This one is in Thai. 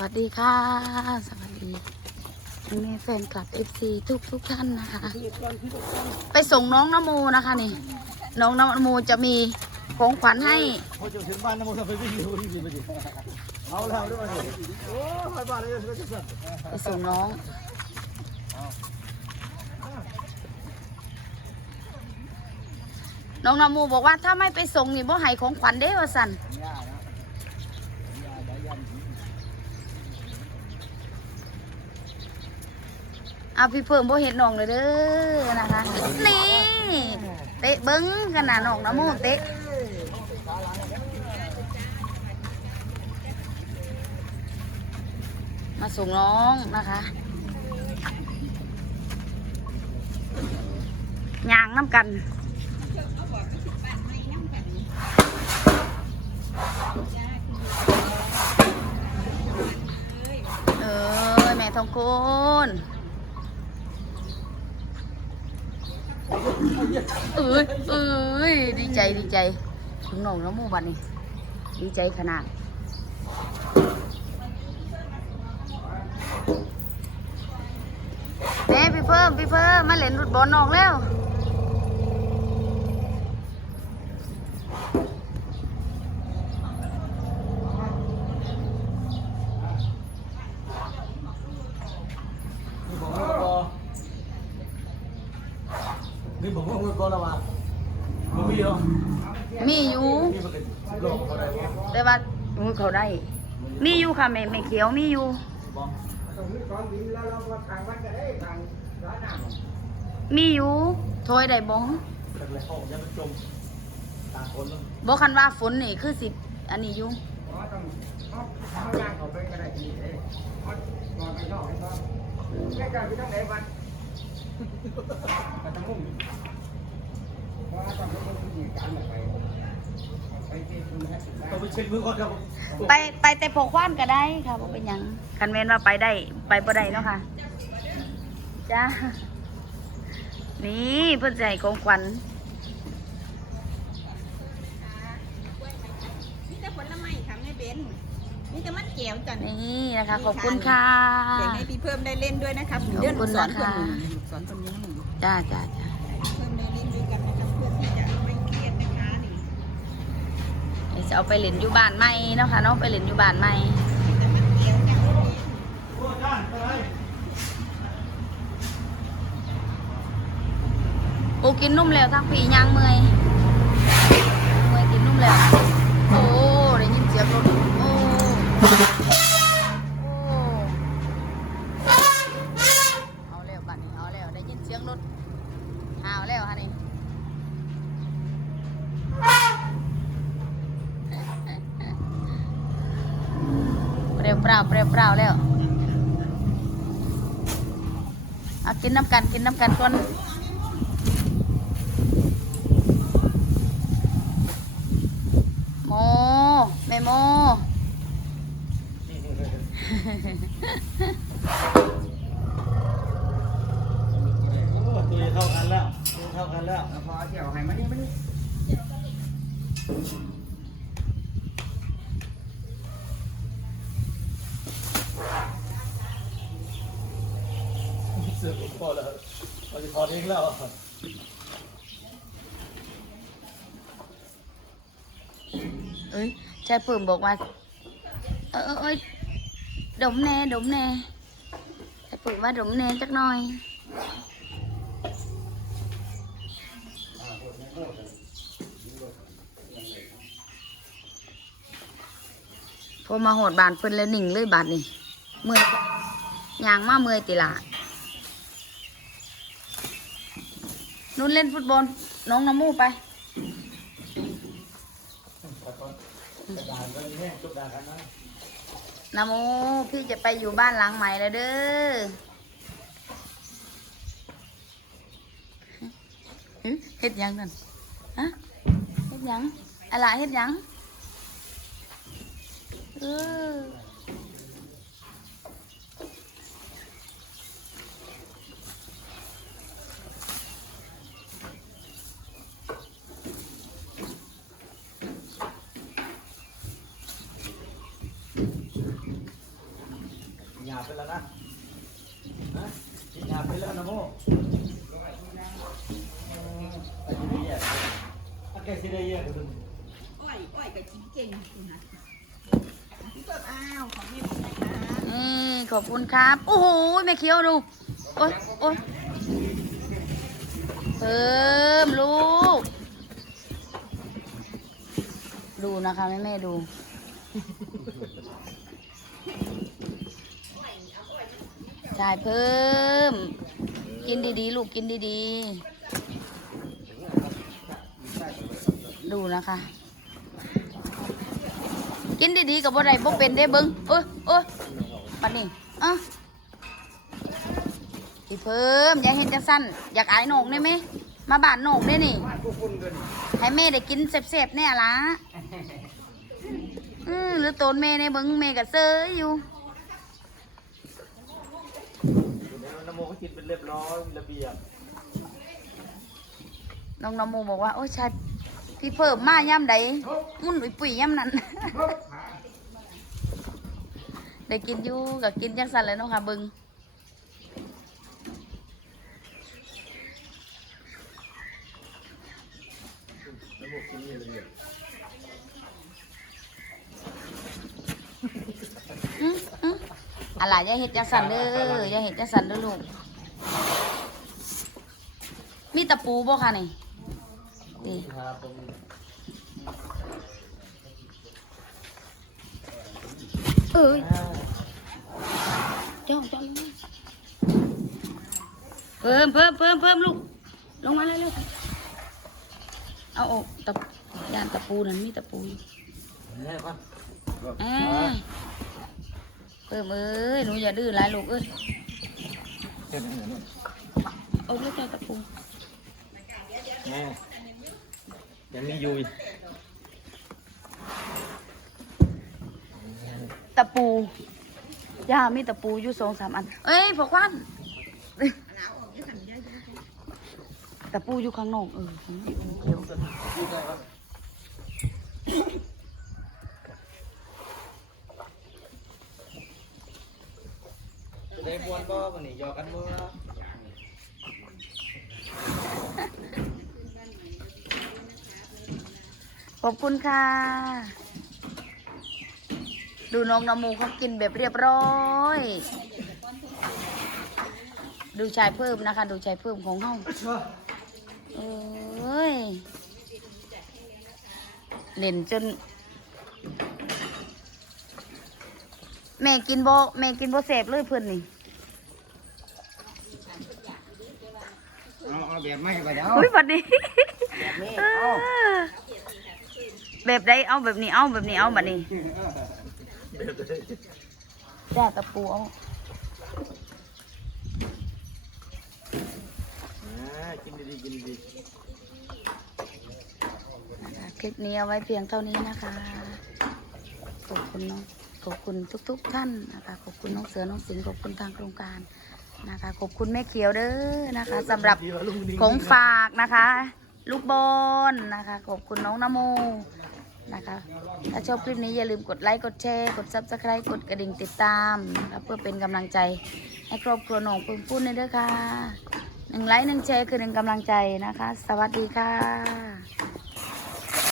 วัสดีค่ะ สวัสดีแม่แฟนคลับ FC ทุกทุกท่านนะคะ ไปส่งน้องนโมนะคะนี่ น้องนโมจะมีของขวัญให้พอจะถึงบ้านนะมึงไปวิ่งดูวิ่งไปดิเอาแล้วด้วยมาดิโอ้ไปบ้านเลยสั่นไปส่งน้องน้องนโมบอกว่าถ้าไม่ไปส่งนี่บ่ให้ของขวัญเด้ว่าสัน ย่านะย่าได้ยัน เอาพี่เพิ่มโบเห็นน้องเลยเด้อนะคะ นี่เตะเบิ้งขนาดน้องนโมเตะมาส่งน้องนะคะยางน้ำกันเออแม่ทองคุณ เอ้ยเอ้ยดีใจดีใจถึงน้องน้ำมูบันนี่ดีใจขนาดแม่พี่เพิ่มพี่เพิ่มมาเล่นรุดบอลนองแล้ว นี่บอกว่าบอนี่บอกว่าบอแล้วมา มีอยู่ แต่ว่าอุ้ยเขาได้ มีอยู่ค่ะแม่แม่เขียวมีอยู่ มีอยู่ถอยได้บ้องแต่ละห้องยังมันจมต่างคนแล้วบอกคันว่าฝนนี่คือสิอันนี้อยู่ต้ง ไปเช็คมือก่อนครับไปไปแต่พกควานก็ได้ค่ะบ่เป็นหยังคันแม่นว่าไปได้ไปบ่ได้เนาะค่ะจ้านี่เพิ่นจะให้ของขวัญมีแต่ผลไม้ค่ะแม่เบนมีแต่มันแก้วจ้ะนี่นี่นะคะ ขอบคุณค่ะเดี๋ยวให้พี่เพิ่มได้เล่นด้วยนะครับขอบคุณเดี๋ยวหนูสอนนะคนคะหนึ่งสอนคนนี้หนึ่งจ้าจ้าจ้าเพิ่มได้เล่นด้วยกัน จะเอาไปเล่นอยู่บ้านใหม่เนาะค่ะเนาะไปเล่นอยู่บ้านใหม่แต่มันแก้วจ้ะโอ้กินนุ่มแล้วทักพี่ย่างเมื่อยเมื่อยกินนุ่มแล้วโอ้ได้ยินเสียงรถโอ้โอ้เอาแล้วบัดนี้เอาแล้วได้ยินเสียงรถเอาแล้วฮะนี่เปรี้ยวเปล่าเปรี้ยวเปล่าแล้วเอากินน้ำกันกินน้ำกันก่อนโมแม่โมตัวเท่ากันแล้วตัวเท่ากันแล้วพอเที่ยวให้มานี่มานี่ สือกพอแล้วเราจะพอเองแล้วเอ้ยชายปื่มบอกว่าเออเอ้ยดมแน่ดมแน่ชายปื่มว่าดมแน่จักหน่อยพอมาหอดบานเพิ่นแล้วหนิ่งเลยบาดนี่เมื่อยยางมาเมื่อยติละ นุ่นเล่นฟุตบอล น้องน้ำมูไปกระดานก็แห้งจุดด่ากันนะนะโมพี่จะไปอยู่บ้านหลังใหม่แล้วเด้อเฮ็ดยังนั่นฮะเฮ็ดยังอะไรเฮ็ดยังเออ หยาบไปแล้วนะฮะกินยาบไปแล้วนะโมไอ้ที่ได้แย่อะแกสิได้แย่คุณอ้อยอ้อยกับจิ้งเก่งคุณนะพี่เปิดอ้าว ของแม่เบนะคะนี่ขอบคุณครับ โอ้โหแม่เคี้ยวดู โอ๊ยโอ๊ยเพิ่มลูก ดูนะคะแม่แม่ดู จ่ายเพิ่ม กินดีๆ ลูกกินดีๆ ดูนะคะ กินดีๆกับบ่ได้บ่เป็นได้เบิ้งเอ้ยเอ้ยปันนี้อะพี่เพิ่มอยากเห็นจังสั้นอยากอายโหนกได้ไหมมาบานโหนกได้นี่ให้แม่ได้กินเสบๆเนี่ยละอืมหรือโตนแม่ในเบิ้งแม่ก็เซยอยู่ น โมก็กินเป็นเรียบร้อยระเบียบน้องนโมบอกว่า โอ้ชัดพี่เพิ่มมาย่ำใดมุ่นอุยปุ๋ยย่ำนั้น ได้กินอยู่กับกินจังสันเลยเนาะค่ะบิงนโมกินนี่ระเบียบ อื้ออื้อ อะไรอย่าเห็ดจังสันเด้ออย่าเห็ดจังสันเด้อลูกมีตะปูบ่ค่ะนี่นี่ครับผมเอ้ยจ้องจ้องเพิ่มเพิ่มเพิ่มเพิ่มลูก ลงมาเลยลูกเอาออกตะยานตะปูนั่นมีตะปูอยู่แน่ป่ะอ่าเพิ่มเอ้ยหนูอย่าดื้อหลายลูกเอ้ยเห็นไหมเนี่ยเอาลูกเจ้าตะปูแน่ยังมีอยู่อีกตะปูย่ามีตะปูอยู่สองสามอัน เอ้ยพอควันหนาวออกด้วยกันเยอะตะปูอยู่ข้างนอกเออข้างนอกเดี๋ยว ได้บวนก็วันนี้ยอกันมือขอบคุณค่ะ ดูน้องนโมูเขากินแบบเรียบร้อย ดูชายเพิ่มนะคะ ดูชายเพิ่มของเฮาเอ้ย เล่นจน แม่กินโบแม่กินโบเสพเลยเพื่อนนี่ เอาเอาแบบไม่ไปเดี๋ยวอุ้ยวันนี้ แบบนี้เอเอาอแบบใดเอาแบบนี้เอาแบบนี้เอาแบบนี้จ้าตะปูเอากินดีๆกินดีนะคะคลิปนี้เอาไว้เพียงเท่านี้นะคะ ขอบคุณน้องขอบคุณทุก ๆ ท่านนะคะ ขอบคุณน้องเสือน้องสิงห์ขอบคุณทางโครงการ นะคะขอบคุณแม่เขียวเด้อนะคะสำหรับของฝากนะคะ ลูกบอลนะคะขอบคุณน้องนโมนะคะถ้าชอบคลิปนี้อย่าลืมกดไลค์กดแชร์กดซับสไครต์กดกระดิ่งติดตามนะคะเพื่อเป็นกำลังใจให้ครอบครัวหนองปึงปุ้นด้วยเด้อค่ะหนึ่งไลค์หนึ่งแชร์คือหนึ่งกำลังใจนะคะ สวัสดีค่ะ